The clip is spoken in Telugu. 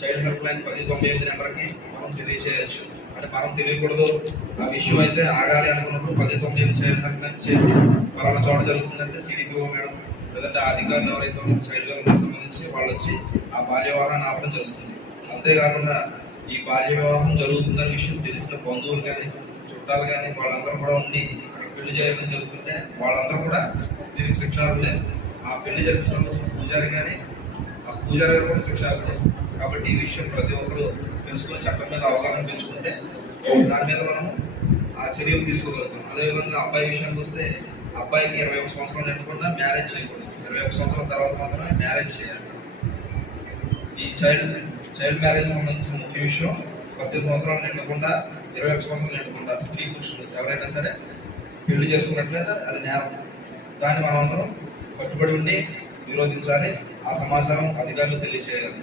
చైల్డ్ హెల్ప్ లైన్ 1098 నెంబర్కి మనం తెలియచేయచ్చు. అంటే మనం తెలియకూడదు ఆ విషయం అయితే ఆగాలి అనుకున్నప్పుడు 1098 చైల్డ్ హెల్ప్ లైన్ చేసి పలానా చోట జరుగుతుందంటే సిడిపిఓ మేడం లేదంటే అధికారులు ఎవరైతే చైల్డ్ వెల్ఫేర్ సంబంధించి వాళ్ళు వచ్చి ఆ బాల్య వివాహాన్ని ఆపడం జరుగుతుంది. అంతేకాకుండా ఈ బాల్య వివాహం జరుగుతుందనే విషయం తెలిసిన బంధువులు కానీ చుట్టాలు కానీ వాళ్ళందరూ కూడా ఉండి అక్కడ పెళ్లి చేయడం జరుగుతుంటే వాళ్ళందరూ కూడా దీనికి శిక్షార్హులే. ఆ పెళ్లి జరిపించడం పూజారి కానీ ఆ పూజారి గారు కూడా శిక్షార్హులే. కాబట్టి ఈ విషయం ప్రతి ఒక్కరు తెలుసుకొని చట్టం మీద అవగాహన పెంచుకుంటే దాని మీద మనము ఆ చర్యలు తీసుకోగలుగుతాం. అదేవిధంగా అబ్బాయి విషయానికి వస్తే అబ్బాయికి 21 సంవత్సరాలు నిండకుండా మ్యారేజ్ చేయకూడదు. 21 సంవత్సరాల తర్వాత మాత్రమే మ్యారేజ్ చేయాలి. ఈ చైల్డ్ మ్యారేజ్ సంబంధించిన ముఖ్య విషయం 18 సంవత్సరాలు నిండకుండా 21 సంవత్సరాలు నిండకుండా స్త్రీ పురుషులు ఎవరైనా సరే పెళ్లి చేసుకున్నట్లయితే అది నేరం. దాన్ని మనం అందరం కట్టుబడి ఉండి నిరోధించాలి. ఆ సమాచారం అధికారులు తెలియజేయాలి.